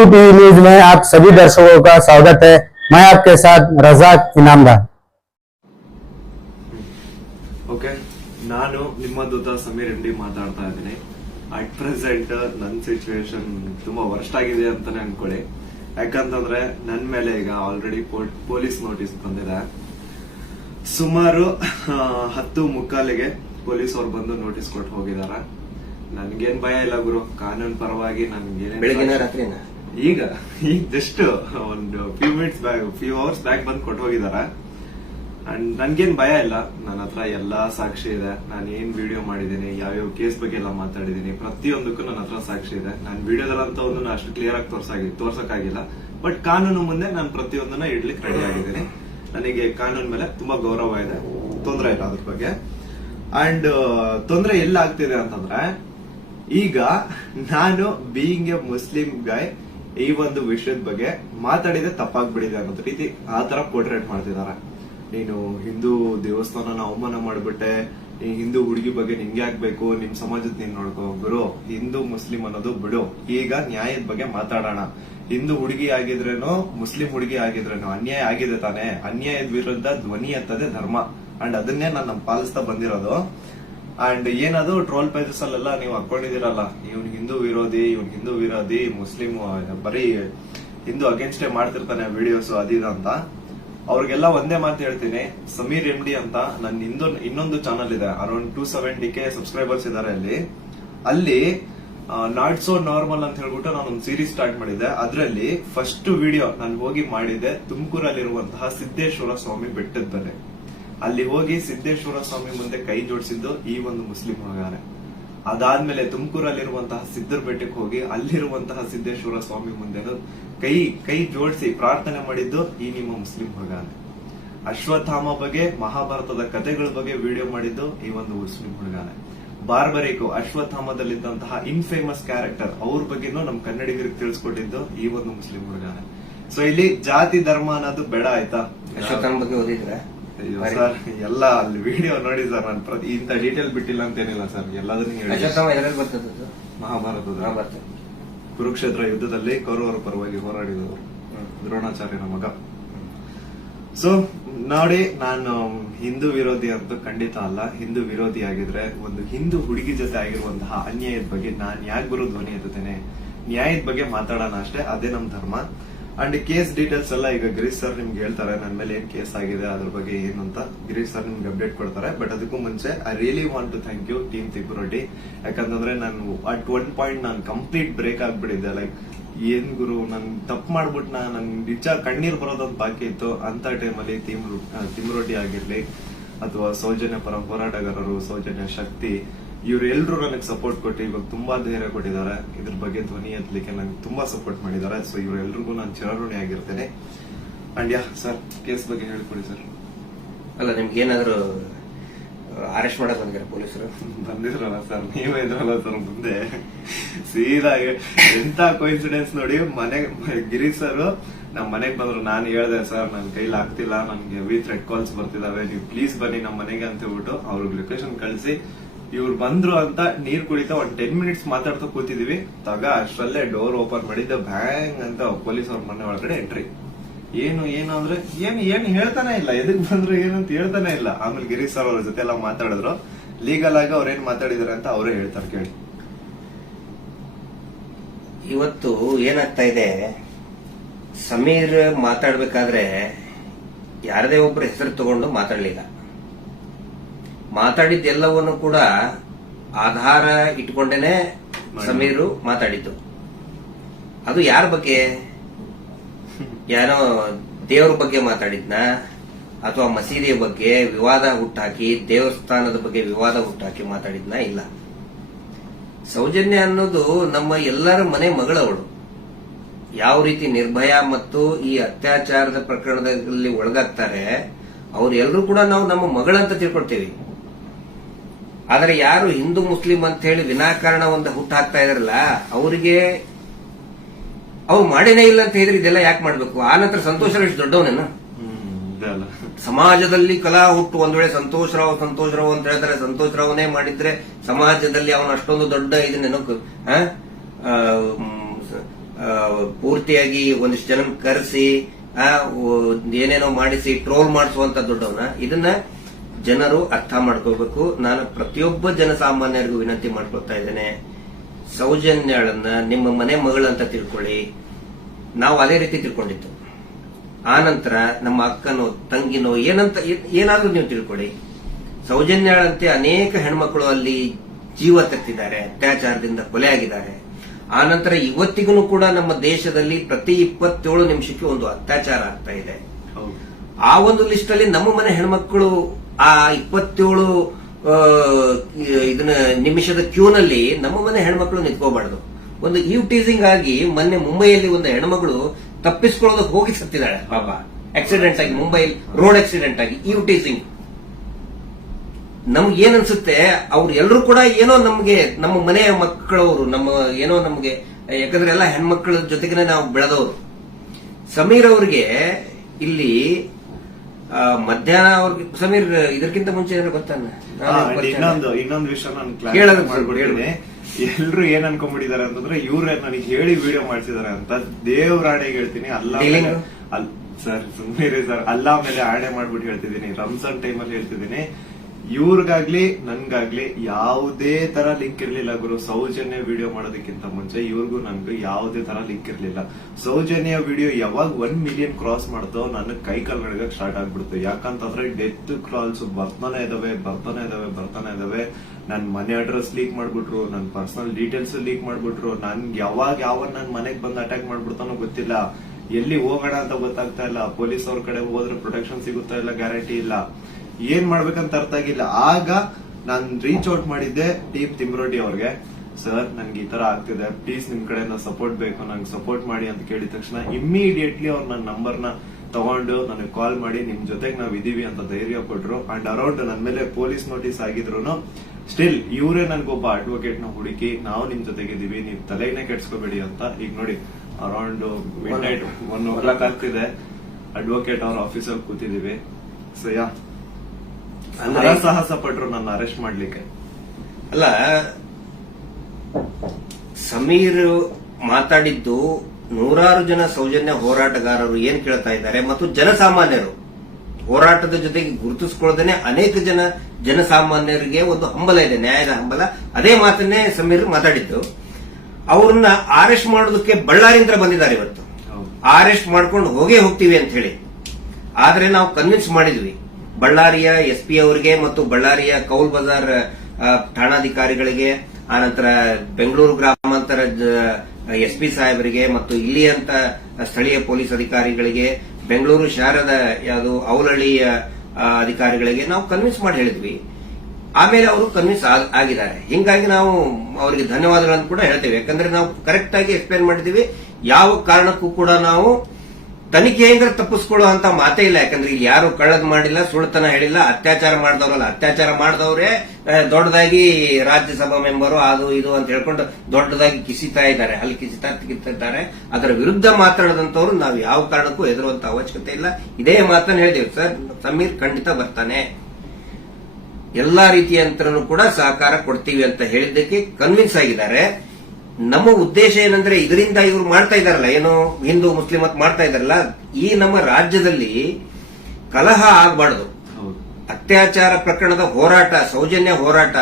Hindu TV news में आप सभी दर्शकों का स्वागत है। मैं आपके साथ रजाक इनामदार। ಓಕೆ, ನಾನು ನಿಮ್ಮ ದೂತ ಸಮೀರ್ ಎಂ ಡಿ ಮಾತಾಡ್ತಾ ಇದ್ದೀನಿ. ಅಟ್ ಪ್ರೆಸೆಂಟ್ ನನ್ನ ಸಿಚುವೇಶನ್ ತುಂಬಾ ವರ್ಸ್ಟ್ ಆಗಿದೆ ಅಂತಾನೆ ಅನ್ಕೊಳ್ಳಿ. ಯಾಕಂತಂದ್ರೆ ನನ್ನ ಮೇಲೆ ಈಗ ಆಲ್ರೆಡಿ ಪೊಲೀಸ್ ನೋಟಿಸ್ ಬಂದಿದೆ. ಸುಮಾರು 10:45ಗೆ ಪೊಲೀಸ್ ಅವ್ರು ಬಂದು ನೋಟಿಸ್ ಕೊಟ್ಟು ಹೋಗಿದಾರ. ನನ್ಗೇನ್ ಭಯ ಇಲ್ಲ ಗುರು, ಕಾನೂನು ಪರವಾಗಿ ನನ್ಗೇನ್ ಈಗ ಜಸ್ಟ್ ಒಂದು ಫ್ಯೂ ಅವರ್ಸ್ ಬ್ಯಾಕ್ ಬಂದು ಕೊಟ್ಟು ಹೋಗಿದಾರ. ಅಂಡ್ ನನ್ಗೇನ್ ಭಯ ಇಲ್ಲ. ನನ್ನ ಹತ್ರ ಎಲ್ಲಾ ಸಾಕ್ಷಿ ಇದೆ. ನಾನು ಏನ್ ವಿಡಿಯೋ ಮಾಡಿದೀನಿ, ಯಾವ್ಯಾವ ಕೇಸ್ ಬಗ್ಗೆ ಎಲ್ಲ ಮಾತಾಡಿದೀನಿ, ಪ್ರತಿಯೊಂದಕ್ಕೂ ನನ್ನ ಹತ್ರ ಸಾಕ್ಷಿ ಇದೆ. ನಾನು ವಿಡಿಯೋದಲ್ಲಂತ ಒಂದು ಅಷ್ಟು ಕ್ಲಿಯರ್ ಆಗಿ ತೋರ್ಸಕ್ಕಾಗಿಲ್ಲ, ಬಟ್ ಕಾನೂನು ಮುಂದೆ ನಾನು ಪ್ರತಿಯೊಂದನ್ನ ಇಡ್ಲಿಕ್ಕೆ ರೆಡಿ ಆಗಿದ್ದೀನಿ. ನನಗೆ ಕಾನೂನು ಮೇಲೆ ತುಂಬಾ ಗೌರವ ಇದೆ, ತೊಂದರೆ ಇಲ್ಲ ಅದ್ರ ಬಗ್ಗೆ. ಅಂಡ್ ತೊಂದರೆ ಎಲ್ಲ ಆಗ್ತಿದೆ ಅಂತಂದ್ರೆ, ಈಗ ನಾನು ಬೀಯಿಂಗ್ ಎ ಮುಸ್ಲಿಂ ಗಾಯ್ ಈ ಒಂದು ವಿಷಯದ ಬಗ್ಗೆ ಮಾತಾಡಿದ್ರೆ ತಪ್ಪಾಗ್ಬಿಡಿದೆ ಅನ್ನೋ ರೀತಿ ಆ ತರ ಪೋರ್ಟ್ರೇಟ್ ಮಾಡ್ತಿದಾರೆ. ನೀನು ಹಿಂದೂ ದೇವಸ್ಥಾನನ ಅವಮಾನ ಮಾಡ್ಬಿಟ್ಟೆ, ಈ ಹಿಂದೂ ಹುಡುಗಿ ಬಗ್ಗೆ ನಿಂಗೆ ಆಗ್ಬೇಕು, ನಿಮ್ ಸಮಾಜದ ನೀನ್ ನೋಡ್ಕೋ. ಗುರು, ಹಿಂದೂ ಮುಸ್ಲಿಂ ಅನ್ನೋದು ಬಿಡು, ಈಗ ನ್ಯಾಯದ ಬಗ್ಗೆ ಮಾತಾಡೋಣ. ಹಿಂದೂ ಹುಡುಗಿ ಆಗಿದ್ರೇನು ಮುಸ್ಲಿಂ ಹುಡುಗಿ ಆಗಿದ್ರೇನು ಅನ್ಯಾಯ ಆಗಿದೆ ತಾನೆ. ಅನ್ಯಾಯದ ವಿರುದ್ಧ ಧ್ವನಿ ಎತ್ತದೇ ಧರ್ಮ. ಅಂಡ್ ಅದನ್ನೇ ನಾನು ಪಾಲಿಸ್ತಾ ಬಂದಿರೋದು. ಅಂಡ್ ಏನದು ಟ್ರೋಲ್ ಪೇಜಸ್ ಅಲ್ಲೆಲ್ಲ ನೀವು ಹಾಕೊಂಡಿದಿರಲ್ಲ, ಇವ್ನ್ ಹಿಂದೂ ವಿರೋಧಿ ಮುಸ್ಲಿಂ ಬರೀ ಹಿಂದೂ ಅಗೇನ್ಸ್ಟ್ ಮಾಡ್ತಿರ್ತಾನೆ ವಿಡಿಯೋಸ್ ಅದಿದ ಅಂತ. ಅವ್ರಿಗೆಲ್ಲ ಒಂದೇ ಮಾತು ಹೇಳ್ತೀನಿ, ಸಮೀರ್ ಎಂ ಡಿ ಅಂತ ನನ್ನ ಇನ್ನೊಂದು ಚಾನಲ್ ಇದೆ, ಅರೌಂಡ್ 270K ಸಬ್ಸ್ಕ್ರೈಬರ್ಸ್ ಇದಾರೆ. ಅಲ್ಲಿ ನಾಟ್ ಸೋ ನಾರ್ಮಲ್ ಅಂತ ಹೇಳ್ಬಿಟ್ಟು ನಾನೊಂದು ಸೀರೀಸ್ ಸ್ಟಾರ್ಟ್ ಮಾಡಿದ್ದೆ. ಅದರಲ್ಲಿ ಫಸ್ಟ್ ವಿಡಿಯೋ ನಾನು ಹೋಗಿ ಮಾಡಿದ್ದೆ ತುಮಕೂರಲ್ಲಿರುವಂತಹ ಸಿದ್ದೇಶ್ವರ ಸ್ವಾಮಿ ಬೆಟ್ಟದ ಬೆಲೆ. ಅಲ್ಲಿ ಹೋಗಿ ಸಿದ್ದೇಶ್ವರ ಸ್ವಾಮಿ ಮುಂದೆ ಕೈ ಜೋಡಿಸಿದ್ದು ಈ ಒಂದು ಮುಸ್ಲಿಂ ಹುಡುಗಾನೆ. ಅದಾದ್ಮೇಲೆ ತುಮಕೂರಲ್ಲಿರುವಂತಹ ಸಿದ್ದರ ಬೆಟ್ಟಕ್ಕೆ ಹೋಗಿ ಅಲ್ಲಿರುವಂತಹ ಸಿದ್ದೇಶ್ವರ ಸ್ವಾಮಿ ಮುಂದೆ ಕೈ ಜೋಡಿಸಿ ಪ್ರಾರ್ಥನೆ ಮಾಡಿದ್ದು ಈ ನಿಮ್ಮ ಮುಸ್ಲಿಂ ಹುಡುಗಾನೆ. ಅಶ್ವತ್ಥಾಮ ಬಗ್ಗೆ, ಮಹಾಭಾರತದ ಕಥೆಗಳ ಬಗ್ಗೆ ವಿಡಿಯೋ ಮಾಡಿದ್ದು ಈ ಒಂದು ಮುಸ್ಲಿಂ ಹುಡುಗಾನೆ. ಬಾರ್ಬರಿಕು ಅಶ್ವತ್ಥಾಮದಲ್ಲಿದ್ದಂತಹ ಇನ್ಫೇಮಸ್ ಕ್ಯಾರೆಕ್ಟರ್ ಅವ್ರ ಬಗ್ಗೆನೂ ನಮ್ ಕನ್ನಡಿಗರಿಗೆ ತಿಳಿಸ್ಕೊಟ್ಟಿದ್ದು ಈ ಒಂದು ಮುಸ್ಲಿಂ ಹುಡುಗಾನೆ. ಸೊ ಇಲ್ಲಿ ಜಾತಿ ಧರ್ಮ ಅನ್ನೋದು ಬೇಡ, ಆಯ್ತಾ? ಅಶ್ವತ್ಥಾಮ ಬಗ್ಗೆ ಓದಿದ್ರೆ ಸರ್ ಎಲ್ಲ ಅಲ್ಲಿ ವಿಡಿಯೋ ನೋಡಿ ಸರ್. ನಾನು ಇಂತ ಡೀಟೇಲ್ ಬಿಟ್ಟಿಲ್ಲ ಅಂತೇನಿಲ್ಲ ಸರ್, ಎಲ್ಲದನ್ನು ಹೇಳಿ. ಮಹಾಭಾರತದ ಕುರುಕ್ಷೇತ್ರ ಯುದ್ಧದಲ್ಲಿ ಕೌರವರ ಪರವಾಗಿ ಹೋರಾಡಿದವರು ದ್ರೋಣಾಚಾರ್ಯನ ಮಗ. ಸೊ ನೋಡಿ, ನಾನು ಹಿಂದೂ ವಿರೋಧಿ ಅಂತೂ ಖಂಡಿತ ಅಲ್ಲ. ಹಿಂದೂ ವಿರೋಧಿ ಆಗಿದ್ರೆ ಒಂದು ಹಿಂದೂ ಹುಡುಗಿ ಜೊತೆ ಆಗಿರುವಂತಹ ಅನ್ಯಾಯದ ಬಗ್ಗೆ ನಾನ್ ಯಾಕೆ ಗುರು ಧ್ವನಿ ಎತ್ತುತ್ತೇನೆ? ನ್ಯಾಯದ ಬಗ್ಗೆ ಮಾತಾಡೋಣ ಅಷ್ಟೇ, ಅದೇ ನಮ್ ಧರ್ಮ. ಅಂಡ್ ಕೇಸ್ ಡೀಟೇಲ್ಸ್ ಎಲ್ಲ ಈಗ ಗಿರೀಶ್ ಸರ್ ನಿಮ್ಗೆ ಹೇಳ್ತಾರೆ, ನನ್ನ ಮೇಲೆ ಏನ್ ಕೇಸ್ ಆಗಿದೆ ಅದ್ರ ಬಗ್ಗೆ ಏನು ಅಂತ ಗಿರೀಶ್ ಸರ್ ನಿಮ್ಗೆ ಅಪ್ಡೇಟ್ ಕೊಡ್ತಾರೆ. ಬಟ್ ಅದಕ್ಕೂ ಮುಂಚೆ I really want to thank you team Tippuroddi. ಯಾಕಂತಂದ್ರೆ ನಾನು ಅಟ್ ಒನ್ ಪಾಯಿಂಟ್ ನಾನು ಕಂಪ್ಲೀಟ್ ಬ್ರೇಕ್ ಆಗ್ಬಿಟ್ಟಿದ್ದೆ. ಲೈಕ್ ಏನ್ ಗುರು, ನನ್ ತಪ್ಪು ಮಾಡ್ಬಿಟ್ನ, ನನ್ ನಿಜ ಕಣ್ಣೀರ್ ಬರೋದೊಂದು ಬಾಕಿ ಇತ್ತು. ಅಂತ ಟೈಮಲ್ಲಿ ತಿಮ್ಮರೊಡ್ಡಿ ಆಗಿರ್ಲಿ ಅಥವಾ ಸೌಜನ್ಯ ಪರ ಹೋರಾಟಗಾರರು, ಸೌಜನ್ಯ ಶಕ್ತಿ, ಇವರೆಲ್ಲರೂ ನನಗೆ ಸಪೋರ್ಟ್ ಕೊಟ್ಟು ಇವಾಗ ತುಂಬಾ ಧೈರ್ಯ ಕೊಟ್ಟಿದ್ದಾರೆ. ಇದ್ರ ಬಗ್ಗೆ ಧ್ವನಿ ಎತ್ತಲಿಕ್ಕೆ ನಂಗೆ ತುಂಬಾ ಸಪೋರ್ಟ್ ಮಾಡಿದ್ದಾರೆ. ಸೊ ಇವರೆಲ್ರಿಗೂ ನಾನು ಚಿರಋಣಿ ಆಗಿರ್ತೇನೆ. ಅಂಡ್ ಯಾ ಸರ್, ಕೇಸ್ ಬಗ್ಗೆ ಹೇಳ್ಕೊಡಿ ಸರ್. ಅಲ್ಲ, ನಿಮ್ಗೆ ಏನಾದ್ರು ಅರೆಸ್ಟ್ ಮಾಡಕ್ ಬಂದಿರ ಪೊಲೀಸರು? ಬಂದಿದ್ರಲ್ಲ ಸರ್, ನೀವೇ ಇದ್ರಲ್ಲ ಸರ್ ಮುಂದೆ. ಸೀದಾ ಎಂತ ಕೋಇನ್ಸಿಡೆನ್ಸ್ ನೋಡಿ, ಗಿರೀಶ್ ಸರ್ ನಮ್ ಮನೆಗ್ ಬಂದ್ರು. ನಾನು ಹೇಳ್ದೆ, ಸರ್ ನನ್ ಕೈಲಿ ಆಗ್ತಿಲ್ಲ, ನನ್ಗೆ ಹೆವಿ ಥ್ರೆಡ್ ಕಾಲ್ಸ್ ಬರ್ತಿದಾವೆ, ನೀವು ಪ್ಲೀಸ್ ಬನ್ನಿ ನಮ್ಮ ಮನೆಗೆ ಅಂತ ಹೇಳ್ಬಿಟ್ಟು ಅವ್ರಿಗೆ ಲೊಕೇಶನ್ ಕಳಿಸಿ ಇವ್ರು ಬಂದ್ರು ಅಂತ ನೀರ್ ಕುಡಿತಾ ಒಂದ್ 10 ಮಿನಿಟ್ಸ್ ಮಾತಾಡ್ತಾ ಕೂತಿದೀವಿ. ಅಷ್ಟರಲ್ಲೇ ಡೋರ್ ಓಪನ್ ಮಾಡಿದ್ದೆ, ಬ್ಯಾಂಗ್ ಅಂತ ಪೊಲೀಸ್ ಅವ್ರ ಮನೆ ಒಳಗಡೆ ಎಂಟ್ರಿ. ಏನು ಅಂದ್ರೆ ಏನ್ ಹೇಳ್ತಾನೆ ಇಲ್ಲ, ಎದಕ್ ಬಂದ್ರು ಏನಂತ ಹೇಳ್ತಾನೆ ಇಲ್ಲ. ಆಮೇಲೆ ಗಿರೀಶ್ ಸರ್ ಅವ್ರ ಜೊತೆ ಎಲ್ಲ ಮಾತಾಡಿದ್ರು. ಲೀಗಲ್ ಆಗಿ ಅವ್ರೇನ್ ಮಾತಾಡಿದಾರೆ ಅಂತ ಅವರೇ ಹೇಳ್ತಾರೆ, ಕೇಳಿ. ಇವತ್ತು ಏನಾಗ್ತಾ ಇದೆ, ಸಮೀರ್ ಮಾತಾಡ್ಬೇಕಾದ್ರೆ ಯಾರದೇ ಒಬ್ರು ಹೆಸರು ತಗೊಂಡು ಮಾತಾಡ್ಲಿಲ್ಲ. ಮಾತಾಡಿದ್ದೆಲ್ಲವನ್ನು ಕೂಡ ಆಧಾರ ಇಟ್ಕೊಂಡೇನೆ ಸಮೀರು ಮಾತಾಡಿದ್ದು. ಅದು ಯಾರ ಬಗ್ಗೆ? ಯಾರೋ ದೇವರ ಬಗ್ಗೆ ಮಾತಾಡಿದ್ನ, ಅಥವಾ ಮಸೀದಿಯ ಬಗ್ಗೆ ವಿವಾದ ಹುಟ್ಟಾಕಿ, ದೇವಸ್ಥಾನದ ಬಗ್ಗೆ ವಿವಾದ ಹುಟ್ಟಾಕಿ ಮಾತಾಡಿದ್ನ? ಇಲ್ಲ. ಸೌಜನ್ಯ ಅನ್ನೋದು ನಮ್ಮ ಎಲ್ಲರ ಮನೆ ಮಗಳವಳು. ಯಾವ ರೀತಿ ನಿರ್ಭಯ ಮತ್ತು ಈ ಅತ್ಯಾಚಾರದ ಪ್ರಕರಣದಲ್ಲಿ ಒಳಗಾಗ್ತಾರೆ, ಅವ್ರೆಲ್ಲರೂ ಕೂಡ ನಾವು ನಮ್ಮ ಮಗಳಂತ ತಿಳ್ಕೊಳ್ತೇವೆ. ಆದರೆ ಯಾರು ಹಿಂದೂ ಮುಸ್ಲಿಂ ಅಂತ ಹೇಳಿ ವಿನಾಕಾರಣ ಒಂದು ಹುಟ್ಟು ಹಾಕ್ತಾ ಇದಾರಲ್ಲ, ಅವರಿಗೆ ಅವ್ರು ಮಾಡೇನೇ ಇಲ್ಲ ಅಂತ ಹೇಳಿದ್ರೆ ಇದೆಲ್ಲ ಯಾಕೆ ಮಾಡ್ಬೇಕು? ಆ ನಂತರ ಸಂತೋಷ ರಾವ್ ಎಷ್ಟು ದೊಡ್ಡವನೇನ? ಸಮಾಜದಲ್ಲಿ ಕಲಾ ಹುಟ್ಟು ಒಂದ್ ವೇಳೆ ಸಂತೋಷ್ ರಾವ್ ಅಂತ ಹೇಳ್ತಾರೆ, ಸಂತೋಷ್ ರಾವ್ನೇ ಮಾಡಿದ್ರೆ ಸಮಾಜದಲ್ಲಿ ಅವನು ಅಷ್ಟೊಂದು ದೊಡ್ಡ ಇದನ್ನೇನೋ ಪೂರ್ತಿಯಾಗಿ ಒಂದಿಷ್ಟು ಜನ ಕರೆಸಿ ಏನೇನೋ ಮಾಡಿಸಿ ಟ್ರೋಲ್ ಮಾಡಿಸುವಂತ ದುಡ್ಡವನ್ನ ಇದನ್ನ ಜನರು ಅರ್ಥ ಮಾಡ್ಕೋಬೇಕು. ನಾನು ಪ್ರತಿಯೊಬ್ಬ ಜನಸಾಮಾನ್ಯರಿಗೂ ವಿನಂತಿ ಮಾಡ್ಕೊಳ್ತಾ ಇದ್ದೇನೆ, ಸೌಜನ್ಯಳನ್ನ ನಿಮ್ಮ ಮನೆ ಮಗಳಂತ ತಿಳ್ಕೊಳ್ಳಿ. ನಾವು ಅದೇ ರೀತಿ ತಿಳ್ಕೊಂಡಿತ್ತು. ಆ ನಂತರ ನಮ್ಮ ಅಕ್ಕನೋ ತಂಗಿನೋ ಏನಾದ್ರೂ ನೀವು ತಿಳ್ಕೊಳ್ಳಿ. ಸೌಜನ್ಯಳಂತೆ ಅನೇಕ ಹೆಣ್ಮಕ್ಳು ಅಲ್ಲಿ ಜೀವ ತೆತ್ತಿದ್ದಾರೆ, ಅತ್ಯಾಚಾರದಿಂದ ಕೊಲೆ ಆಗಿದ್ದಾರೆ. ಆ ನಂತರ ಇವತ್ತಿಗೂ ಕೂಡ ನಮ್ಮ ದೇಶದಲ್ಲಿ ಪ್ರತಿ 27 ನಿಮಿಷಕ್ಕೆ ಒಂದು ಅತ್ಯಾಚಾರ ಆಗ್ತಾ ಇದೆ. ಆ ಒಂದು ಲಿಸ್ಟ್ ಅಲ್ಲಿ ನಮ್ಮ ಮನೆ ಹೆಣ್ಮಕ್ಳು ಆ 27 ಇದನ್ನ ನಿಮಿಷದ ಕ್ಯೂನಲ್ಲಿ ನಮ್ಮ ಮನೆ ಹೆಣ್ಮಕ್ಳು ನಿಂತ್ಕೋಬಾರ್ದು. ಒಂದು ಟೀಸಿಂಗ್ ಆಗಿ ಮೊನ್ನೆ ಮುಂಬೈಯಲ್ಲಿ ಒಂದು ಹೆಣ್ಮಗಳು ತಪ್ಪಿಸ್ಕೊಳ್ಳೋದಕ್ಕೆ ಹೋಗಿ ಸತ್ತಿದ್ದಾಳೆ ಪಾಪ, ಆಕ್ಸಿಡೆಂಟ್ ಆಗಿ, ಮುಂಬೈ ರೋಡ್ ಆಕ್ಸಿಡೆಂಟ್ ಆಗಿ. ಟೀಸಿಂಗ್ ನಮ್ಗೆ ಏನನ್ಸುತ್ತೆ, ಅವ್ರು ಎಲ್ಲರೂ ಕೂಡ ಏನೋ ನಮ್ಗೆ ನಮ್ಮ ಮನೆಯ ಮಕ್ಕಳವರು ಏನೋ ನಮ್ಗೆ, ಯಾಕಂದ್ರೆ ಎಲ್ಲ ಹೆಣ್ಮಕ್ಳ ಜೊತೆಗೆ ನಾವು ಬೆಳೆದವರು. ಸಮೀರ್ ಅವ್ರಿಗೆ ಇಲ್ಲಿ ಮಧ್ಯಾಹ್ನ ಅವ್ರಿಗೆ, ಸಮೀರ್ ಇದಕ್ಕಿಂತ ಮುಂಚೆ ಏನಾದ್ರು ಗೊತ್ತಾನ? ಇನ್ನೊಂದು ವಿಷಯ ನಾನು ಕ್ಲಾರಿಫೈ ಮಾಡ್ಬಿಡ್ತೀನಿ. ಎಲ್ರು ಏನ್ ಅನ್ಕೊಂಡ್ಬಿಟ್ಟಿದ್ದಾರೆ ಅಂತಂದ್ರೆ ಇವ್ರೆ ನನಗೆ ಹೇಳಿ ವಿಡಿಯೋ ಮಾಡ್ಸಿದಾರೆ ಅಂತ. ದೇವ್ರಾಣೆಗೆ ಹೇಳ್ತೀನಿ, ಸರ್ ಸುಮ್ಮನೆ ಸರ್, ಅಲ್ಲಾ ಮೇಲೆ ಆಣೆ ಮಾಡ್ಬಿಟ್ಟು ಹೇಳ್ತಿದ್ದೀನಿ, ರಂಜಾನ್ ಟೈಮಲ್ಲಿ ಹೇಳ್ತಿದ್ದೀನಿ. ಇವ್ರಿಗಾಗ್ಲಿ ನನ್ಗಾಗ್ಲಿ ಯಾವುದೇ ತರ ಲಿಂಕ್ ಇರ್ಲಿಲ್ಲ ಗುರು. ಸೌಜನ್ಯ ವಿಡಿಯೋ ಮಾಡೋದಕ್ಕಿಂತ ಮುಂಚೆ ಇವ್ರಿಗೂ ನನ್ಗೂ ಯಾವುದೇ ತರ ಲಿಂಕ್ ಇರ್ಲಿಲ್ಲ. ಸೌಜನ್ಯ ವಿಡಿಯೋ ಯಾವಾಗ 1 ಮಿಲಿಯನ್ ಕ್ರಾಸ್ ಮಾಡ್ತೋ ನನ್ನ ಕೈ ಕಾಲ್ ನಡಗಕ್ ಸ್ಟಾರ್ಟ್ ಆಗ್ಬಿಡ್ತು. ಯಾಕಂತಂದ್ರೆ ಡೆತ್ ಕಾಲ್ಸ್ ಬರ್ತಾನೆ ಇದಾವೆ. ನನ್ ಮನೆ ಅಡ್ರೆಸ್ ಲೀಕ್ ಮಾಡ್ಬಿಟ್ರು, ನನ್ ಪರ್ಸನಲ್ ಡೀಟೇಲ್ಸ್ ಲೀಕ್ ಮಾಡ್ಬಿಟ್ರು. ನನ್ಗೆ ಯಾವ ನನ್ ಮನೆಗ್ ಬಂದು ಅಟ್ಯಾಕ್ ಮಾಡ್ಬಿಡ್ತಾನೋ ಗೊತ್ತಿಲ್ಲ. ಎಲ್ಲಿ ಹೋಗೋಣ ಅಂತ ಗೊತ್ತಾಗ್ತಾ ಇಲ್ಲ. ಪೊಲೀಸ್ ಅವ್ರ ಕಡೆ ಹೋದ್ರೆ ಪ್ರೊಟೆಕ್ಷನ್ ಸಿಗುತ್ತಾ ಇಲ್ಲ, ಗ್ಯಾರಂಟಿ ಇಲ್ಲ. ಏನ್ ಮಾಡ್ಬೇಕಂತ ಅರ್ಥ ಆಗಿಲ್ಲ. ಆಗ ನಾನ್ ರೀಚ್ ಔಟ್ ಮಾಡಿದ್ದೆ ಟೀಮ್ ತಿಮ್ರೋಡಿ ಅವ್ರಿಗೆ. ಸರ್ ನನ್ಗೆ ಈ ತರ ಆಗ್ತಿದೆ, ಪ್ಲೀಸ್ ನಿಮ್ ಕಡೆಯಿಂದ ಸಪೋರ್ಟ್ ಬೇಕು, ನಂಗೆ ಸಪೋರ್ಟ್ ಮಾಡಿ ಅಂತ ಕೇಳಿದ ತಕ್ಷಣ ಇಮ್ಮಿಡಿಯೇಟ್ಲಿ ಅವ್ರು ನನ್ನ ನಂಬರ್ನ ತಗೊಂಡು ನನಗೆ ಕಾಲ್ ಮಾಡಿ ನಿಮ್ ಜೊತೆಗೆ ನಾವ್ ಇದೀವಿ ಅಂತ ಧೈರ್ಯ ಕೊಟ್ರು. ಅಂಡ್ ಅರೌಂಡ್ ನನ್ ಮೇಲೆ ಪೊಲೀಸ್ ನೋಟಿಸ್ ಆಗಿದ್ರು ಸ್ಟಿಲ್ ಇವರೇ ನನ್ಗೊಬ್ಬ ಅಡ್ವೊಕೇಟ್ ನ ಹುಡುಕಿ ನಾವು ನಿಮ್ ಜೊತೆಗಿದೀವಿ, ನೀವ್ ತಲೆನೇ ಕೆಡ್ಸ್ಕೋಬೇಡಿ ಅಂತ. ಈಗ ನೋಡಿ ಅರೌಂಡ್ ಮಿಡ್ ನೈಟ್ 1:00 ಆಗ್ತಿದೆ, ಅಡ್ವೊಕೇಟ್ ಅವ್ರ ಆಫೀಸಲ್ಲಿ ಕೂತಿದೀವಿ. ಸೊ ಸಾಹಸ ಪಟ್ರು ನನ್ನ ಅರೆಸ್ಟ್ ಮಾಡ್ಲಿಕ್ಕೆ. ಅಲ್ಲ, ಸಮೀರ್ ಮಾತಾಡಿದ್ದು ನೂರಾರು ಜನ ಸೌಜನ್ಯ ಹೋರಾಟಗಾರರು ಏನ್ ಕೇಳ್ತಾ ಇದ್ದಾರೆ ಮತ್ತು ಜನಸಾಮಾನ್ಯರು ಹೋರಾಟದ ಜೊತೆಗೆ ಗುರುತಿಸಿಕೊಳ್ಳದೇನೆ ಅನೇಕ ಜನಸಾಮಾನ್ಯರಿಗೆ ಒಂದು ಹಂಬಲ ಇದೆ, ನ್ಯಾಯದ ಹಂಬಲ. ಅದೇ ಮಾತನ್ನೇ ಸಮೀರ್ ಮಾತಾಡಿದ್ದು. ಅವ್ರನ್ನ ಅರೆಸ್ಟ್ ಮಾಡೋದಕ್ಕೆ ಬಳ್ಳಾರಿಯಿಂದ ಬಂದಿದ್ದಾರೆ ಇವತ್ತು. ಅರೆಸ್ಟ್ ಮಾಡ್ಕೊಂಡು ಹೋಗ್ತೀವಿ ಅಂತ ಹೇಳಿ. ಆದ್ರೆ ನಾವು ಕನ್ವಿನ್ಸ್ ಮಾಡಿದ್ವಿ ಬಳ್ಳಾರಿಯ SP ಅವರಿಗೆ ಮತ್ತು ಬಳ್ಳಾರಿಯ ಕೌಲ್ ಬಜಾರ್ ಠಾಣಾಧಿಕಾರಿಗಳಿಗೆ, ಆನಂತರ ಬೆಂಗಳೂರು ಗ್ರಾಮಾಂತರ SP ಸಾಹೇಬರಿಗೆ ಮತ್ತು ಇಲ್ಲಿಯಂತ ಸ್ಥಳೀಯ ಪೊಲೀಸ್ ಅಧಿಕಾರಿಗಳಿಗೆ, ಬೆಂಗಳೂರು ಶಹರದ ಯಾವುದು ಔಲಹಳ್ಳಿಯ ಅಧಿಕಾರಿಗಳಿಗೆ ನಾವು ಕನ್ವಿನ್ಸ್ ಮಾಡಿ ಹೇಳಿದ್ವಿ. ಆಮೇಲೆ ಅವರು ಕನ್ವಿನ್ಸ್ ಆಗಿದ್ದಾರೆ. ಹಿಂಗಾಗಿ ನಾವು ಅವರಿಗೆ ಧನ್ಯವಾದಗಳನ್ನು ಕೂಡ ಹೇಳ್ತೇವೆ. ಯಾಕಂದ್ರೆ ನಾವು ಕರೆಕ್ಟ್ ಆಗಿ ಎಕ್ಸ್ಪ್ಲೇನ್ ಮಾಡಿದೀವಿ. ಯಾವ ಕಾರಣಕ್ಕೂ ಕೂಡ ನಾವು ತನಿಖೆಯಿಂದ ತಪ್ಪಿಸ್ಕೊಳ್ಳುವಂತ ಮಾತೇ ಇಲ್ಲ. ಯಾಕಂದ್ರೆ ಇಲ್ಲಿ ಯಾರು ಕಳ್ಳದ್ ಮಾಡಿಲ್ಲ, ಸುಳ್ತನ ಹೇಳಿಲ್ಲ, ಅತ್ಯಾಚಾರ ಮಾಡಿದವರಲ್ಲ. ಅತ್ಯಾಚಾರ ಮಾಡಿದವರೇ ದೊಡ್ಡದಾಗಿ ರಾಜ್ಯಸಭಾ ಮೆಂಬರು ಅದು ಇದು ಅಂತ ಹೇಳ್ಕೊಂಡು ದೊಡ್ಡದಾಗಿ ಕಿಸಿತಾ ಇದ್ದಾರೆ, ಅಲ್ಲಿ ಕಿಸಿತಾರೆ. ಅದರ ವಿರುದ್ಧ ಮಾತಾಡದಂತವ್ರು ನಾವು ಯಾವ ಕಾರಣಕ್ಕೂ ಹೆದರುವಂತ ಅವಶ್ಯಕತೆ ಇಲ್ಲ. ಇದೇ ಮಾತನ್ನು ಹೇಳಿದೆವು ಸರ್, ಸಮೀರ್ ಖಂಡಿತ ಬರ್ತಾನೆ, ಎಲ್ಲಾ ರೀತಿಯಂತರನು ಕೂಡ ಸಹಕಾರ ಕೊಡ್ತೀವಿ ಅಂತ ಹೇಳಿದ್ದಕ್ಕೆ ಕನ್ವಿನ್ಸ್ ಆಗಿದ್ದಾರೆ. ನಮ್ಮ ಉದ್ದೇಶ ಏನಂದ್ರೆ ಇದರಿಂದ ಇವರು ಮಾಡ್ತಾ ಇದಾರಲ್ಲ, ಏನೋ ಹಿಂದೂ ಮುಸ್ಲಿಂ ಅಂತ ಮಾಡ್ತಾ ಇದಾರಲ್ಲ, ಈ ನಮ್ಮ ರಾಜ್ಯದಲ್ಲಿ ಕಲಹ ಆಗಬಾರ್ದು. ಅತ್ಯಾಚಾರ ಪ್ರಕರಣದ ಹೋರಾಟ, ಸೌಜನ್ಯ ಹೋರಾಟ,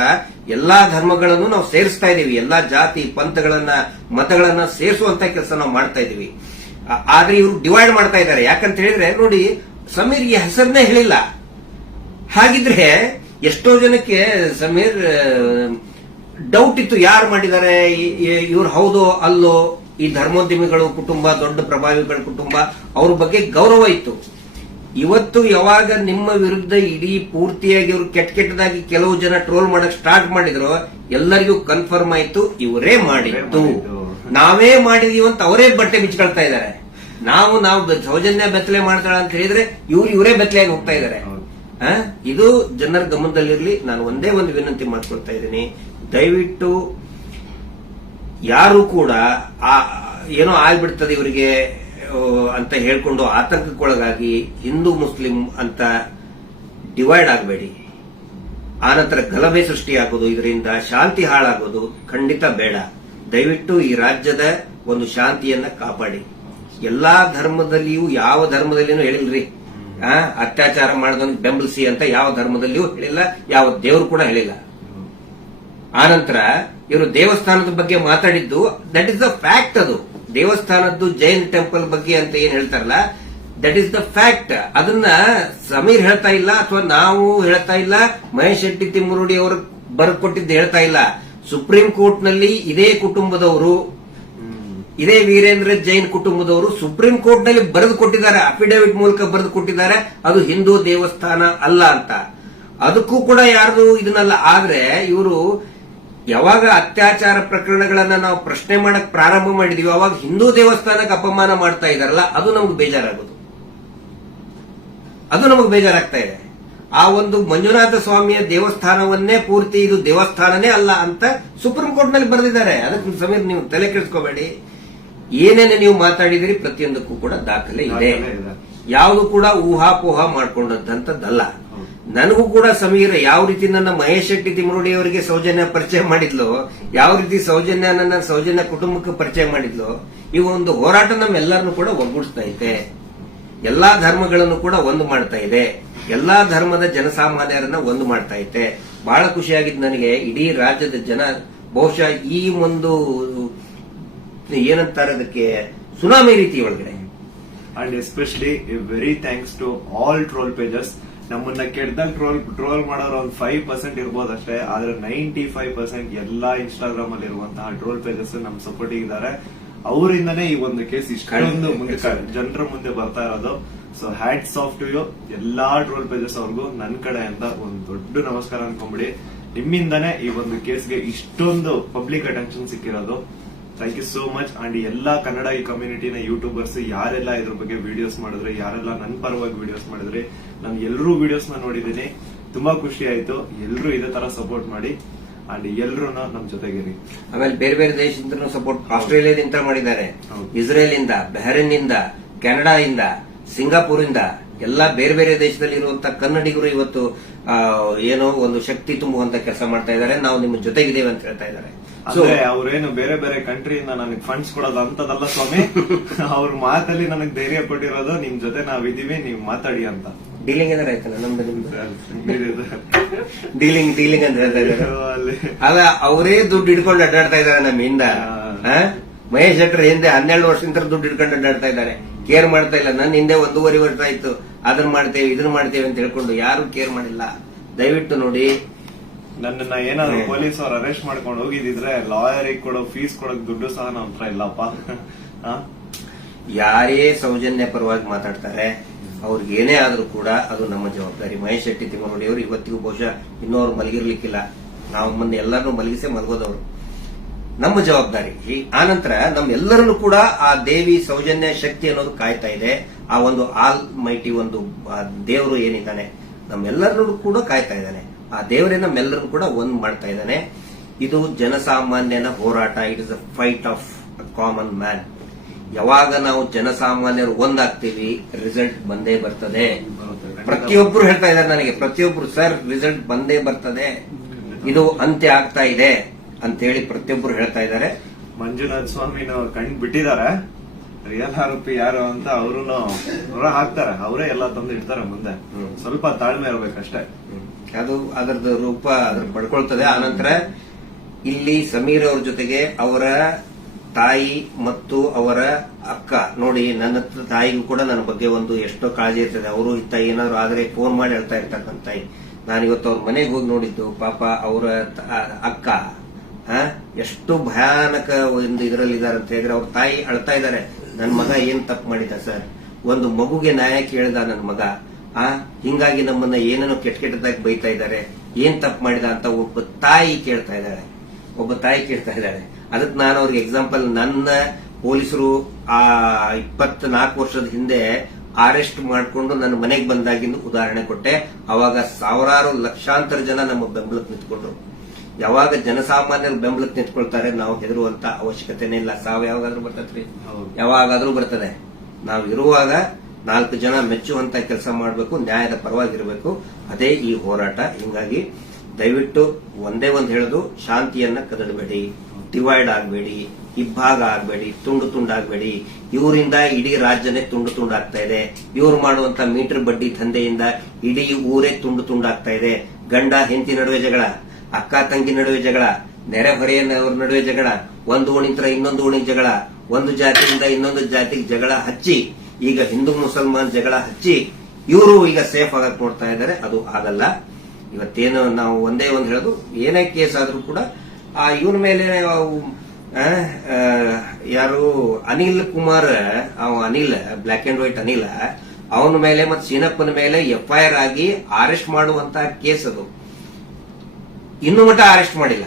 ಎಲ್ಲಾ ಧರ್ಮಗಳನ್ನು ನಾವು ಸೇರಿಸ್ತಾ ಇದೀವಿ. ಎಲ್ಲಾ ಜಾತಿ ಪಂಥಗಳನ್ನ ಮತಗಳನ್ನ ಸೇರಿಸುವಂತ ಕೆಲಸ ನಾವು ಮಾಡ್ತಾ ಇದೀವಿ. ಆದ್ರೆ ಇವರು ಡಿವೈಡ್ ಮಾಡ್ತಾ ಇದ್ದಾರೆ. ಯಾಕಂತ ಹೇಳಿದ್ರೆ ನೋಡಿ, ಸಮೀರ್ಗೆ ಹೆಸರನ್ನೇ ಹೇಳಿಲ್ಲ. ಹಾಗಿದ್ರೆ ಎಷ್ಟೋ ಜನಕ್ಕೆ ಸಮೀರ್ ಡೌಟ್ ಇತ್ತು, ಯಾರು ಮಾಡಿದ್ದಾರೆ, ಇವ್ರು ಹೌದೋ ಅಲ್ಲೋ. ಈ ಧರ್ಮೋದ್ಯಮಿಗಳು ಕುಟುಂಬ, ದೊಡ್ಡ ಪ್ರಭಾವಿಗಳ ಕುಟುಂಬ, ಅವ್ರ ಬಗ್ಗೆ ಗೌರವ ಇತ್ತು. ಇವತ್ತು ಯಾವಾಗ ನಿಮ್ಮ ವಿರುದ್ಧ ಇಡೀ ಪೂರ್ತಿಯಾಗಿ ಇವರು ಕೆಟ್ಟದಾಗಿ ಕೆಲವು ಜನ ಟ್ರೋಲ್ ಮಾಡಕ್ ಸ್ಟಾರ್ಟ್ ಮಾಡಿದ್ರು, ಎಲ್ಲರಿಗೂ ಕನ್ಫರ್ಮ್ ಆಯ್ತು ಇವರೇ ಮಾಡಿದ್ದು, ನಾವೇ ಮಾಡಿದೀವಿ ಅಂತ ಅವರೇ ಬಟ್ಟೆ ಬಿಚ್ಕೊಳ್ತಾ ಇದ್ದಾರೆ. ನಾವು ಸೌಜನ್ಯ ಬೆತ್ತಲೆ ಮಾಡ್ತಾಳ ಅಂತ ಹೇಳಿದ್ರೆ ಇವರೇ ಬೆತ್ತಲೆಯಾಗಿ ಹೋಗ್ತಾ ಇದ್ದಾರೆ. ಇದು ಜನರ ಗಮನದಲ್ಲಿರಲಿ. ನಾನು ಒಂದೇ ಒಂದು ವಿನಂತಿ ಮಾಡ್ಕೊಳ್ತಾ ಇದ್ದೀನಿ, ದಯವಿಟ್ಟು ಯಾರು ಕೂಡ ಏನೋ ಆಗ್ಬಿಡ್ತದೆ ಇವರಿಗೆ ಅಂತ ಹೇಳ್ಕೊಂಡು ಆತಂಕಕ್ಕೊಳಗಾಗಿ ಹಿಂದೂ ಮುಸ್ಲಿಂ ಅಂತ ಡಿವೈಡ್ ಆಗಬೇಡಿ. ಆನಂತರ ಗಲಭೆ ಸೃಷ್ಟಿಯಾಗೋದು, ಇದರಿಂದ ಶಾಂತಿ ಹಾಳಾಗೋದು ಖಂಡಿತ ಬೇಡ. ದಯವಿಟ್ಟು ಈ ರಾಜ್ಯದ ಒಂದು ಶಾಂತಿಯನ್ನ ಕಾಪಾಡಿ. ಎಲ್ಲಾ ಧರ್ಮದಲ್ಲಿಯೂ ಯಾವ ಧರ್ಮದಲ್ಲಿಯೂ ಹೇಳಿಲ್ರಿ ಅತ್ಯಾಚಾರ ಮಾಡೋದನ್ನ ಬೆಂಬಲಿಸಿ ಅಂತ, ಯಾವ ಧರ್ಮದಲ್ಲಿಯೂ ಹೇಳಿಲ್ಲ, ಯಾವ ದೇವರು ಕೂಡ ಹೇಳಿಲ್ಲ. ಆನಂತರ ಇವರು ದೇವಸ್ಥಾನದ ಬಗ್ಗೆ ಮಾತಾಡಿದ್ದು ದಟ್ ಇಸ್ ದ ಫ್ಯಾಕ್ಟ್. ಅದು ದೇವಸ್ಥಾನದ್ದು ಜೈನ್ ಟೆಂಪಲ್ ಬಗ್ಗೆ ಅಂತ ಏನ್ ಹೇಳ್ತಾರಲ್ಲ, ದಟ್ ಇಸ್ ದ ಫ್ಯಾಕ್ಟ್. ಅದನ್ನ ಸಮೀರ್ ಹೇಳ್ತಾ ಇಲ್ಲ, ಅಥವಾ ನಾವು ಹೇಳ್ತಾ ಇಲ್ಲ, ಮಹೇಶ್ ಶೆಟ್ಟಿ ತಿಮ್ಮರುಡಿ ಅವರು ಬರೆದು ಕೊಟ್ಟಿದ್ದು ಹೇಳ್ತಾ ಇಲ್ಲ. ಸುಪ್ರೀಂ ಕೋರ್ಟ್ ನಲ್ಲಿ ಇದೇ ಕುಟುಂಬದವರು, ಇದೇ ವೀರೇಂದ್ರ ಜೈನ್ ಕುಟುಂಬದವರು ಸುಪ್ರೀಂ ಕೋರ್ಟ್ ನಲ್ಲಿ ಬರೆದು ಕೊಟ್ಟಿದ್ದಾರೆ, ಅಫಿಡವಿಟ್ ಮೂಲಕ ಬರೆದು ಕೊಟ್ಟಿದ್ದಾರೆ, ಅದು ಹಿಂದೂ ದೇವಸ್ಥಾನ ಅಲ್ಲ ಅಂತ. ಅದಕ್ಕೂ ಕೂಡ ಯಾರ್ದು ಇದನ್ನಲ್ಲ. ಆದ್ರೆ ಇವರು ಯಾವಾಗ ಅತ್ಯಾಚಾರ ಪ್ರಕರಣಗಳನ್ನ ನಾವು ಪ್ರಶ್ನೆ ಮಾಡಕ್ ಪ್ರಾರಂಭ ಮಾಡಿದೀವಿ, ಅವಾಗ ಹಿಂದೂ ದೇವಸ್ಥಾನಕ್ಕೆ ಅಪಮಾನ ಮಾಡ್ತಾ ಇದಾರಲ್ಲ, ಅದು ನಮ್ಗೆ ಬೇಜಾರಾಗೋದು, ಅದು ನಮಗೆ ಬೇಜಾರಾಗ್ತಾ ಇದೆ. ಆ ಒಂದು ಮಂಜುನಾಥ ಸ್ವಾಮಿಯ ದೇವಸ್ಥಾನವನ್ನೇ ಪೂರ್ತಿ ಇದು ದೇವಸ್ಥಾನನೇ ಅಲ್ಲ ಅಂತ ಸುಪ್ರೀಂ ಕೋರ್ಟ್ ನಲ್ಲಿ ಬರೆದಿದ್ದಾರೆ. ಅದಕ್ಕೆ ಸಮೀರ್ ನೀವು ತಲೆ ಕೆಡಿಸ್ಕೋಬೇಡಿ. ಏನೇನು ನೀವು ಮಾತಾಡಿದಿರಿ ಪ್ರತಿಯೊಂದಕ್ಕೂ ಕೂಡ ದಾಖಲೆ ಇದೆ. ಯಾವುದು ಕೂಡ ಊಹಾಪೋಹ ಮಾಡ್ಕೊಂಡಂತದ್ದಲ್ಲ. ನನಗೂ ಕೂಡ ಸಮೀರ್ ಯಾವ ರೀತಿ ನನ್ನ ಮಹೇಶ್ ಶೆಟ್ಟಿ ತಿಮ್ಮರುಡಿ ಅವರಿಗೆ ಸೌಜನ್ಯ ಪರಿಚಯ ಮಾಡಿದ್ಲು, ಯಾವ ರೀತಿ ಸೌಜನ್ಯ ಕುಟುಂಬಕ್ಕೆ ಪರಿಚಯ ಮಾಡಿದ್ಲು, ಈ ಒಂದು ಹೋರಾಟ ನಮ್ಮೆಲ್ಲರನ್ನು ಕೂಡ ಒಗ್ಗೂಡಿಸ್ತಾ ಇದೆ. ಎಲ್ಲಾ ಧರ್ಮಗಳನ್ನು ಕೂಡ ಒಂದು ಮಾಡ್ತಾ ಇದೆ, ಎಲ್ಲಾ ಧರ್ಮದ ಜನಸಾಮಾನ್ಯರನ್ನ ಒಂದು ಮಾಡ್ತಾ ಇದೆ. ಬಹಳ ಖುಷಿಯಾಗಿದ್ದು ನನಗೆ. ಇಡೀ ರಾಜ್ಯದ ಜನ ಬಹುಶಃ ಈ ಒಂದು ಏನಂತಾರೆ ಅದಕ್ಕೆ ಸುನಾಮಿ ರೀತಿ ಒಳಗಡೆ. And especially very thanks to all troll pages. ನಮ್ಮನ್ನ ಕೆಟ್ಟದಾಗ ಟ್ರೋಲ್ ಮಾಡೋರು ಒಂದು 5% ಇರ್ಬೋದಷ್ಟೇ, ಆದ್ರೆ 95% ಎಲ್ಲಾ ಇನ್ಸ್ಟಾಗ್ರಾಮ್ ಅಲ್ಲಿ ಇರುವಂತಹ ಟ್ರೋಲ್ ಪೇಜಸ್ ನಮ್ ಸಪೋರ್ಟ್ ಇದ್ದಾರೆ. ಅವರಿಂದನೇ ಈ ಒಂದು ಕೇಸ್ ಇಷ್ಟೊಂದು ಮುಂದೆ ಜನರ ಮುಂದೆ ಬರ್ತಾ ಇರೋದು. So hats off to you ಎಲ್ಲಾ ಟ್ರೋಲ್ ಪೇಜಸ್ ಅವ್ರಿಗೂ ನನ್ನ ಕಡೆಯಿಂದ ಒಂದು ದೊಡ್ಡ ನಮಸ್ಕಾರ ಅನ್ಕೊಂಬಿಡಿ. ನಿಮ್ಮಿಂದಾನೇ ಈ ಒಂದು ಕೇಸ್ಗೆ ಇಷ್ಟೊಂದು ಪಬ್ಲಿಕ್ ಅಟೆನ್ಷನ್ ಸಿಕ್ಕಿರೋದು. Thank you so much. And ಎಲ್ಲಾ ಕನ್ನಡ ಈ ಕಮ್ಯುನಿಟಿನ ಯೂಟ್ಯೂಬರ್ಸ್ ಯಾರೆಲ್ಲ ಇದ್ರ ಬಗ್ಗೆ ವಿಡಿಯೋಸ್ ಮಾಡಿದ್ರೆ, ಯಾರೆಲ್ಲ ನನ್ನ ಪರವಾಗಿ ವಿಡಿಯೋಸ್ ಮಾಡಿದ್ರೆ, ನಾನು ಎಲ್ಲರೂ ವಿಡಿಯೋಸ್ ನ ನೋಡಿದೀನಿ. ತುಂಬಾ ಖುಷಿ ಆಯ್ತು. ಎಲ್ಲರೂ ಇದೇ ತರ ಸಪೋರ್ಟ್ ಮಾಡಿ ಅಂಡ್ ಎಲ್ರು ನಮ್ ಜೊತೆಗಿರಿ. ಆಮೇಲೆ ಬೇರೆ ಬೇರೆ ದೇಶದಿಂದ ಸಪೋರ್ಟ್ ಆಸ್ಟ್ರೇಲಿಯಾದಿಂದ ಮಾಡಿದ್ದಾರೆ, ಇಸ್ರೇಲ್ ಇಂದ, ಬಹರೇನ್ ಇಂದ, ಕೆನಡಾ ಇಂದ, ಸಿಂಗಾಪುರ್ ಇಂದ, ಎಲ್ಲಾ ಬೇರೆ ಬೇರೆ ದೇಶದಲ್ಲಿ ಇರುವಂತಹ ಕನ್ನಡಿಗರು ಇವತ್ತು ಏನೋ ಒಂದು ಶಕ್ತಿ ತುಂಬುವಂತ ಕೆಲಸ ಮಾಡ್ತಾ ಇದ್ದಾರೆ. ನಾವು ನಿಮ್ಮ ಜೊತೆಗಿದ್ದೇವೆ ಅಂತ ಹೇಳ್ತಾ ಇದ್ದಾರೆ. ಅಂದ್ರೆ ಅವ್ರೇನು ಬೇರೆ ಬೇರೆ ಕಂಟ್ರಿಯಿಂದ ನನಗೆ ಫಂಡ್ಸ್ ಕೊಡೋದು ಅಂತದಲ್ಲ ಸ್ವಾಮಿ. ಅವ್ರ ಮಾತಲ್ಲಿ ನನಗೆ ಧೈರ್ಯ ಕೊಟ್ಟಿರೋದು ನಿಮ್ ಜೊತೆ ನಾವಿದೀವಿ, ನೀವು ಮಾತಾಡಿ ಅಂತ. ಡೀಲಿಂಗ್ ಏನಾರ ಆಯ್ತಲ್ಲ ನಮ್ದು ನಿಮ್ದು ಡೀಲಿಂಗ್ ಅಂತ ಹೇಳ್ತಾ ಇದ್ದಾರೆ. ಅಲ್ಲ, ಅವರೇ ದುಡ್ಡು ಹಿಡ್ಕೊಂಡು ಅಡ್ಡಾಡ್ತಾ ಇದ್ದಾರೆ ನಮ್ಮಿಂದ. ಮಹೇಶ್ ಶೆಟ್ಟರ್ ಹಿಂದೆ 12 ವರ್ಷದಿಂದ ದುಡ್ಡು ಹಿಡ್ಕೊಂಡು ಅಡ್ಡಾಡ್ತಾ ಇದ್ದಾರೆ. ಕೇರ್ ಮಾಡ್ತಾ ಇಲ್ಲ. ನನ್ನ ಹಿಂದೆ 1.5 ವರ್ಷ ಆಯ್ತು ಅದನ್ನ ಮಾಡ್ತೇವೆ ಇದನ್ನ ಮಾಡ್ತೇವೆ ಅಂತ ಹೇಳ್ಕೊಂಡು ಯಾರು ಕೇರ್ ಮಾಡಿಲ್ಲ. ದಯವಿಟ್ಟು ನೋಡಿ, ನನ್ನನ್ನ ಏನಾದ್ರು ಪೊಲೀಸ್ ಅವ್ರು ಅರೆಸ್ಟ್ ಮಾಡ್ಕೊಂಡು ಹೋಗಿದ್ರೆ ಲಾಯರ್ ಕೊಡೋ ಫೀಸ್ ಕೊಡೋಕ್ ದುಡ್ಡು ಸಹ ನಮ್ಮ ಹತ್ರ ಇಲ್ಲಪ್ಪ. ಯಾರೇ ಸೌಜನ್ಯ ಪರವಾಗಿ ಮಾತಾಡ್ತಾರೆ ಅವ್ರಿಗೆ ಏನೇ ಆದ್ರೂ ಕೂಡ ಅದು ನಮ್ಮ ಜವಾಬ್ದಾರಿ. ಮಹೇಶ್ ಶೆಟ್ಟಿ ತಿಮ್ಮರುಡಿ ಅವರು ಇವತ್ತಿಗೂ ಬಹುಶಃ ಇನ್ನೂ ಅವ್ರು ಮಲಗಿರ್ಲಿಕ್ಕಿಲ್ಲ. ನಾವು ಮೊನ್ನೆ ಎಲ್ಲರನ್ನೂ ಮಲಗಿಸೇ ಮಲಗೋದವರು. ನಮ್ಮ ಜವಾಬ್ದಾರಿ. ಆನಂತರ ನಮ್ಮೆಲ್ಲರನ್ನು ಕೂಡ ಆ ದೇವಿ ಸೌಜನ್ಯ ಶಕ್ತಿ ಅನ್ನೋದು ಕಾಯ್ತಾ ಇದೆ. ಆ ಒಂದು ಆಲ್ ಮೈಟಿ ಒಂದು ದೇವರು ಏನಿದ್ದಾನೆ ನಮ್ಮೆಲ್ಲರನ್ನು ಕೂಡ ಕಾಯ್ತಾ ಇದ್ದಾನೆ. ಆ ದೇವರೇ ನಮ್ಮೆಲ್ಲರನ್ನು ಕೂಡ ಒಂದ್ ಮಾಡ್ತಾ ಇದ್ದಾನೆ. ಇದು ಜನಸಾಮಾನ್ಯನ ಹೋರಾಟ. It is a fight of a common man. ಯಾವಾಗ ನಾವು ಜನಸಾಮಾನ್ಯರು ಒಂದಾಗ್ತೀವಿ ರಿಸಲ್ಟ್ ಬಂದೇ ಬರ್ತದೆ. ಪ್ರತಿಯೊಬ್ರು ಹೇಳ್ತಾ ಇದ್ದಾರೆ ನನಗೆ, ಪ್ರತಿಯೊಬ್ರು ಸರ್ ರಿಸಲ್ಟ್ ಬಂದೇ ಬರ್ತದೆ, ಇದು ಅಂತ್ಯ ಆಗ್ತಾ ಇದೆ ಅಂತ ಹೇಳಿ ಪ್ರತಿಯೊಬ್ರು ಹೇಳ್ತಾ ಇದ್ದಾರೆ. ಮಂಜುನಾಥ ಸ್ವಾಮಿನ ಕಂಡು ಬಿಟ್ಟಿದ್ದಾರೆ. ರಿಯಲ್ ಆರೋಪಿ ಯಾರು ಅಂತ ಅವರು ಹೊರ ಹಾಕ್ತಾರೆ. ಅವರೇ ಎಲ್ಲ ತಂದು ಇಡ್ತಾರೆ ಮುಂದೆ. ಸ್ವಲ್ಪ ತಾಳ್ಮೆ ಇರ್ಬೇಕಷ್ಟೇ. ಅದು ಅದರದ್ದು ರೂಪ ಅದ್ರ ಪಡ್ಕೊಳ್ತದೆ. ಆನಂತರ ಇಲ್ಲಿ ಸಮೀರ್ ಅವ್ರ ಜೊತೆಗೆ ಅವರ ತಾಯಿ ಮತ್ತು ಅವರ ಅಕ್ಕ ನೋಡಿ, ನನ್ನ ತಾಯಿಗೂ ಕೂಡ ನನ್ನ ಬಗ್ಗೆ ಒಂದು ಎಷ್ಟೋ ಕಾಳಜಿ ಇರ್ತದೆ. ಅವರು ಇತ್ತ ಏನಾದ್ರು ಆದ್ರೆ ಫೋನ್ ಮಾಡಿ ಹೇಳ್ತಾ ಇರ್ತಕ್ಕಂಥ ತಾಯಿ. ನಾನು ಇವತ್ತು ಅವ್ರ ಮನೆಗೆ ಹೋಗಿ ನೋಡಿದ್ದು. ಪಾಪ ಅವರ ಅಕ್ಕ ಎಷ್ಟು ಭಯಾನಕ ಒಂದು ಇದರಲ್ಲಿದ್ದಾರೆ ಅಂತ ಹೇಳಿದ್ರೆ ಅವ್ರ ತಾಯಿ ಅಳ್ತಾ ಇದ್ದಾರೆ. ನನ್ನ ಮಗ ಏನ್ ತಪ್ಪು ಮಾಡಿದ ಸರ್, ಒಂದು ಮಗುಗೆ ನ್ಯಾಯ ಕೇಳ್ದ ನನ್ನ ಮಗ, ಹಿಂಗಾಗಿ ನಮ್ಮನ್ನ ಏನೇನೋ ಕೆಟ್ಟದಾಗಿ ಬೈತಾ ಇದ್ದಾರೆ, ಏನ್ ತಪ್ಪು ಮಾಡಿದ ಅಂತ ಒಬ್ಬ ತಾಯಿ ಕೇಳ್ತಾ ಇದ್ದಾಳೆ. ಅದಕ್ಕೆ ನಾನು ಅವ್ರಿಗೆ ಎಕ್ಸಾಂಪಲ್, ನನ್ನ ಪೊಲೀಸರು ಆ 24 ವರ್ಷದ ಹಿಂದೆ ಅರೆಸ್ಟ್ ಮಾಡಿಕೊಂಡು ನನ್ನ ಮನೆಗೆ ಬಂದಾಗಿಂದು ಉದಾಹರಣೆ ಕೊಟ್ಟೆ. ಅವಾಗ ಸಾವಿರಾರು ಲಕ್ಷಾಂತರ ಜನ ನಮ್ಮ ಬೆಂಬಲಕ್ಕೆ ನಿಂತ್ಕೊಂಡ್ರು. ಯಾವಾಗ ಜನಸಾಮಾನ್ಯರು ಬೆಂಬಲಕ್ಕೆ ನಿಂತ್ಕೊಳ್ತಾರೆ ನಾವು ಹೆದರುವಂತ ಅವಶ್ಯಕತೆನೇ ಇಲ್ಲ. ಸಾವು ಯಾವಾಗಾದ್ರೂ ಬರ್ತದ್ರಿ, ಯಾವಾಗಾದ್ರೂ ಬರ್ತದೆ. ನಾವು ಇರುವಾಗ 4 ಜನ ಮೆಚ್ಚುವಂತ ಕೆಲಸ ಮಾಡಬೇಕು, ನ್ಯಾಯದ ಪರವಾಗಿರಬೇಕು. ಅದೇ ಈ ಹೋರಾಟ. ಹಿಂಗಾಗಿ ದಯವಿಟ್ಟು ಒಂದೇ ಒಂದು ಹೇಳೋದು, ಶಾಂತಿಯನ್ನ ಕದಡಬೇಡಿ, ಡಿವೈಡ್ ಆಗಬೇಡಿ. ಇಬ್ಬಾಗ ಆಗ್ಬೇಡಿ, ತುಂಡು ತುಂಡಾಗಬೇಡಿ. ಇವರಿಂದ ಇಡೀ ರಾಜ್ಯನೇ ತುಂಡು ತುಂಡಾಗ್ತಾ ಇದೆ. ಇವ್ರು ಮಾಡುವಂತ ಮೀಟರ್ ಬಡ್ಡಿ ದಂಧೆಯಿಂದ ಇಡೀ ಊರೇ ತುಂಡು ತುಂಡಾಗ್ತಾ ಇದೆ. ಗಂಡ ಹೆಂಡತಿ ನಡುವೆ ಜಗಳ, ಅಕ್ಕ ತಂಗಿ ನಡುವೆ ಜಗಳ, ನೆರೆಹೊರೆಯವ್ರ ನಡುವೆ ಜಗಳ, ಒಂದು ಓಣಿಂತರ ಇನ್ನೊಂದು ಓಣಿ ಜಗಳ, ಒಂದು ಜಾತಿಯಿಂದ ಇನ್ನೊಂದು ಜಾತಿಗೆ ಜಗಳ ಹಚ್ಚಿ, ಈಗ ಹಿಂದೂ ಮುಸಲ್ಮಾನ್ ಜಗಳ ಹಚ್ಚಿ ಇವರು ಈಗ ಸೇಫ್ ಆಗಕ್ ನೋಡ್ತಾ ಇದ್ದಾರೆ. ಅದು ಆಗಲ್ಲ. ಇವತ್ತೇನು ನಾವು ಒಂದೇ ಒಂದು ಹೇಳೋದು, ಏನೇ ಕೇಸ್ ಆದ್ರೂ ಕೂಡ ಇವನ ಮೇಲೆ ಯಾರು Anil Kumar, Anil black and white Anil, ಅವನ ಮೇಲೆ ಮತ್ತು ಸೀನಪ್ಪನ ಮೇಲೆ FIR ಆಗಿ ಅರೆಸ್ಟ್ ಮಾಡುವಂತ ಕೇಸ್ ಅದು. ಇನ್ನು ಮಟ್ಟ ಅರೆಸ್ಟ್ ಮಾಡಿಲ್ಲ.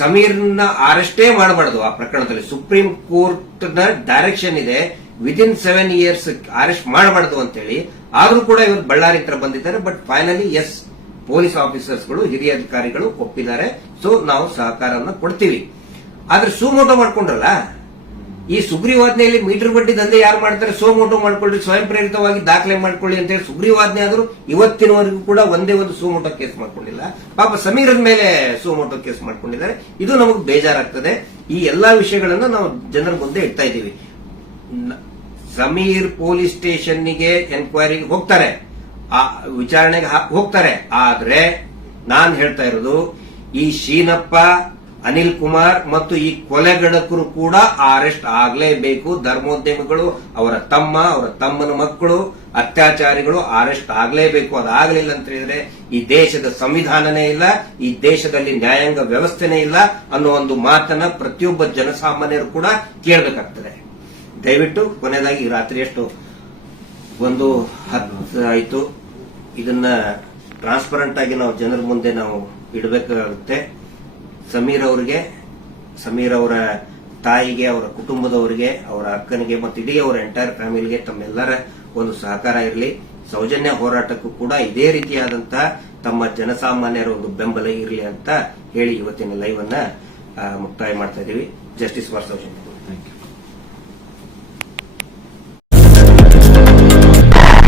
ಸಮೀರ್ನ ಅರೆಸ್ಟೇ ಮಾಡಬಾರ್ದು ಆ ಪ್ರಕರಣದಲ್ಲಿ. ಸುಪ್ರೀಂ ಕೋರ್ಟ್ ನ ಡೈರೆಕ್ಷನ್ ಇದೆ, ವಿದಿನ್ 7 years ಅರೆಸ್ಟ್ ಮಾಡಬಾರ್ದು ಅಂತೇಳಿ. ಆದ್ರೂ ಕೂಡ ಇವತ್ತು ಬಳ್ಳಾರಿ ಹತ್ರ ಬಂದಿದ್ದಾರೆ. ಬಟ್ ಫೈನಲಿ ಎಸ್, ಪೊಲೀಸ್ ಆಫೀಸರ್ಸ್ಗಳು, ಹಿರಿಯ ಅಧಿಕಾರಿಗಳು ಒಪ್ಪಿದ್ದಾರೆ. ಸೊ ನಾವು ಸಹಕಾರವನ್ನು ಕೊಡ್ತೀವಿ. ಆದ್ರೆ ಸುಮೋಟೋ ಮಾಡ್ಕೊಂಡ್ರಲ್ಲ, ಈ ಸುಗ್ರೀವಾಜ್ಞೆಯಲ್ಲಿ ಮೀಟರ್ ಬಡ್ಡಿ ದಂಧೆ ಯಾರು ಮಾಡ್ತಾರೆ, ಸುಮೋಟೋ ಮಾಡ್ಕೊಳ್ಳಿ, ಸ್ವಯಂ ಪ್ರೇರಿತವಾಗಿ ದಾಖಲೆ ಮಾಡ್ಕೊಳ್ಳಿ ಅಂತ ಹೇಳಿ ಸುಗ್ರೀವಾಜ್ಞೆ ಆದ್ರೂ ಇವತ್ತಿನವರೆಗೂ ಕೂಡ ಒಂದೇ ಒಂದು ಸುಮೋಟೋ ಕೇಸ್ ಮಾಡ್ಕೊಂಡಿಲ್ಲ. ಪಾಪ ಸಮೀರನ ಮೇಲೆ ಸುಮೋಟೋ ಕೇಸ್ ಮಾಡ್ಕೊಂಡಿದ್ದಾರೆ. ಇದು ನಮಗೆ ಬೇಜಾರಾಗ್ತದೆ. ಈ ಎಲ್ಲಾ ವಿಷಯಗಳನ್ನ ನಾವು ಜನರ ಮುಂದೆ ಇಡ್ತಾ ಇದ್ದೀವಿ. ಸಮೀರ್ ಪೊಲೀಸ್ ಸ್ಟೇಷನ್ಗೆ ಎನ್ಕ್ವೈರಿಗೆ ಹೋಗ್ತಾರೆ, ಆ ವಿಚಾರಣೆಗೆ ಹೋಗ್ತಾರೆ. ಆದ್ರೆ ನಾನ್ ಹೇಳ್ತಾ ಇರೋದು, ಈ ಶೀನಪ್ಪ, ಅನಿಲ್ ಕುಮಾರ್ ಮತ್ತು ಈ ಕೊಲೆಗಡಕರು ಕೂಡ ಅರೆಸ್ಟ್ ಆಗಲೇಬೇಕು. ಧರ್ಮೋದ್ಯಮಿಗಳು, ಅವರ ತಮ್ಮ, ಅವರ ತಮ್ಮನ ಮಕ್ಕಳು, ಅತ್ಯಾಚಾರಿಗಳು ಅರೆಸ್ಟ್ ಆಗಲೇಬೇಕು. ಅದಾಗಲಿಲ್ಲ ಅಂತ ಹೇಳಿದ್ರೆ ಈ ದೇಶದ ಸಂವಿಧಾನನೇ ಇಲ್ಲ, ಈ ದೇಶದಲ್ಲಿ ನ್ಯಾಯಾಂಗ ವ್ಯವಸ್ಥೆನೇ ಇಲ್ಲ ಅನ್ನೋ ಒಂದು ಮಾತನ್ನ ಪ್ರತಿಯೊಬ್ಬ ಜನಸಾಮಾನ್ಯರು ಕೂಡ ಕೇಳಬೇಕಾಗ್ತದೆ. ದಯವಿಟ್ಟು ಕೊನೆಯದಾಗಿ ರಾತ್ರಿ ಎಷ್ಟು 1:10 ಆಯಿತು. ಇದನ್ನ ಟ್ರಾನ್ಸ್ಪರೆಂಟ್ ಆಗಿ ನಾವು ಜನರ ಮುಂದೆ ನಾವು ಇಡಬೇಕಾಗುತ್ತೆ. ಸಮೀರ್ ಅವರ ತಾಯಿಗೆ, ಅವರ ಕುಟುಂಬದವರಿಗೆ, ಅವರ ಅಕ್ಕನಿಗೆ ಮತ್ತು ಇಡೀ ಅವರ ಎಂಟೈರ್ ಫ್ಯಾಮಿಲಿಗೆ ತಮ್ಮೆಲ್ಲರ ಒಂದು ಸಹಕಾರ ಇರಲಿ. ಸೌಜನ್ಯ ಹೋರಾಟಕ್ಕೂ ಕೂಡ ಇದೇ ರೀತಿಯಾದಂತಹ ತಮ್ಮ ಜನಸಾಮಾನ್ಯರ ಒಂದು ಬೆಂಬಲ ಇರಲಿ ಅಂತ ಹೇಳಿ ಇವತ್ತಿನ ಲೈವ್ ಅನ್ನ ಮುಕ್ತಾಯ ಮಾಡ್ತಾ ಇದ್ದೀವಿ. Justice for Soujanya.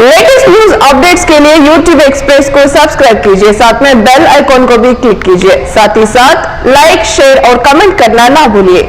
Latest news updates के लिए YouTube एक्सप्रेस को सब्सक्राइब कीजिए, साथ में बेल आइकॉन को भी क्लिक कीजिए। साथ ही साथ लाइक, शेयर और कमेंट करना ना भूलिए।